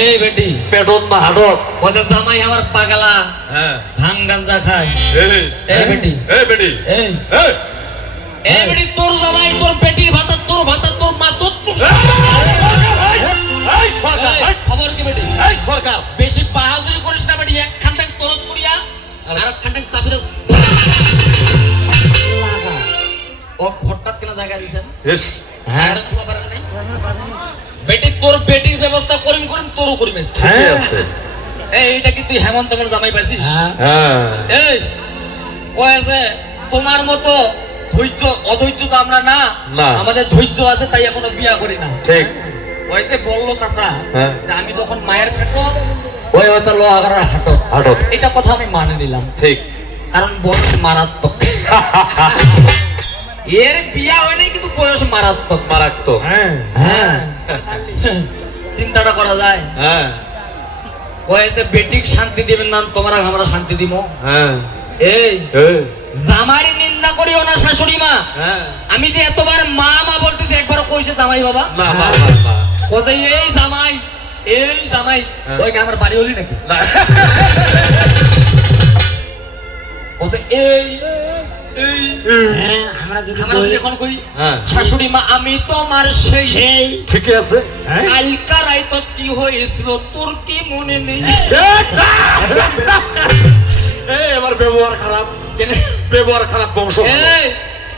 এই বেটি। পেটত না হাটত। কথা জামাই আমার পাগলা। হ্যাঁ। ভাং গাঞ্জা খায়। এই বেটি। এই বেটি। এই। এই। বেটি তোর জামাই তোর বেটির ভাতা তোর ভাতা তোর মা এই, খবর কি বেটি? এই সরকার। বেশি বাহাদুরি করিস না বেটি এক খান্ডাক তরত করিয়া আর। এক খান্ডাক চাবি। ও হঠাৎ কেন জায়গা দিছেন? ইস। আর তোমার পারে নাই? আছে এই এইটা কি তুই হেমন্ত আমার জামাই পাইছিস? হ্যাঁ। এই কয়েছে তোমার মতো ধৈর্য অধৈর্য তো আমরা না। আমাদের ধৈর্য আছে তাই এখনও বিয়া করি না। ঠিক। কয়েছে বলল চাচা হ্যাঁ। যে আমি যখন মায়ের খাটো ওই হচ্ছে লোহাগাড়ার হাটো। এটা কথা আমি মানে নিলাম। ঠিক। কারণ বয়স মারাত্মক। এর বিয়া হয় নাই কিন্তু বয়স মারাত্মক। মারাত্মক। হ্যাঁ। হ্যাঁ। চিন্তাটা করা যায়। হ্যাঁ। কয়েছে বেটিক শান্তি দিবেন না তোমরা আমরা শান্তি দিব হ্যাঁ। এই জামাই নিন্দা করিও না শাশুড়ি মা। হ্যাঁ। আমি যে এতবার মা মা বলতেছি একবার কইছে জামাই বাবা। না এই জামাই এই জামাই হ্যাঁ। ওই কি আমার বাড়ি হলি নাকি কোথায় এই এই আমরা যদি আমরা যদি এখন কই হ্যাঁ। শাশুড়ি মা আমি তোমার সেই সেই। ঠিকই আছে। কালকা রাইতত কি হয়েছিল তোর কি মনে নেই? এই আমার ব্যবহার খারাপ। কেনে? ব্যবহার খারাপ বংশ এই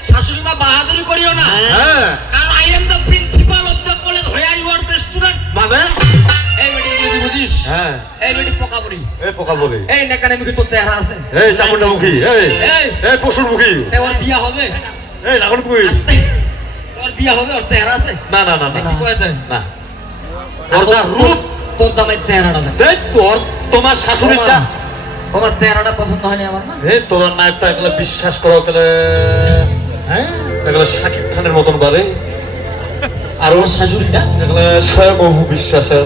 শাশুড়ি মা বাহাদুরি করিও না। হ্যাঁ। কারণ I am the principal of the college where you are the student মানে? এই বেটি ইংরেজি বুঝিস? হ্যাঁ। এই বেটি পোকা বুড়ি। এই পোকা বলি এই নেকানে মুখে তোর চেহারা আছে। এই চামুন্ডা মুখী এই। এই পশুর মুখী। তাই ওর বিয়া হবে। এই মুখী আস্তে তোর বিয়া হবে ওর চেহারা আছে। না না না কি কয়েছে না। ওর যা রূপ তোর জামাই চেহারাটা দেখ তোর তোমার শাশুড়ির চা তোমার চেহারাটা পছন্দ হয়নি আমার না? এই তোমার নায়কটা এগুলো বিশ্বাস করো তাহলে এগুলো শাকিব খানের মতন বারে আর ওর শাশুড়িটা? এগুলো স্বয়ং অপু বিশ্বাসের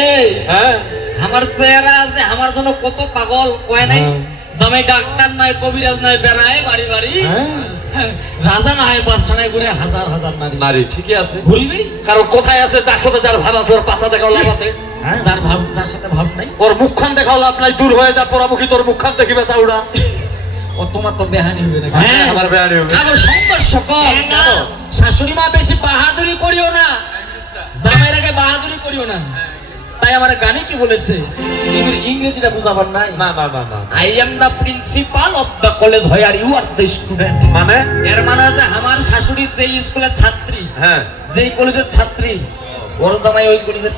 এই হ্যাঁ আমার চেহারা আছে আমার জন্য কত পাগল কয় নাই? হ্যাঁ। জামাই ডাক্তার নাই কবিরাজ নাই বেড়ায় বাড়ি বাড়ি রাজা না হয় বাদশা নাই ঘুরে হাজার হাজার নারী নারী ঠিকই আছে। ঘুরিবি? কারণ কোথায় আছে? যার সাথে যার ভাব আছে ওর পাছা দেখাও লাভ আছে। যার ভাব যার সাথে ভাব নাই। ওর মুখখান দেখাও লাভ নাই দূর হয়ে যা পরামুখী তোর মুখখান দেখিবে চাউড়া ও তোমার তো বেহানি হবে না হ্যাঁ আমার বেয়ানি হবে। সংঘর্ষ কর। শাশুড়ি মা বেশি বাহাদুরি করিও না। জামাইয়ের আগে বাহাদুরি করিও না। তাই আমার গানে কি বলেছে? ইংরে- ইংরেজিটা বুঝাবার নাই। না না না না I am the principal of the college হয় are you are the student মানে? এর মানে আছে আমার শাশুড়ি যে স্কুলের ছাত্রী হ্যাঁ। যেই কলেজের ছাত্রী ওর জামাই ওই কলেজের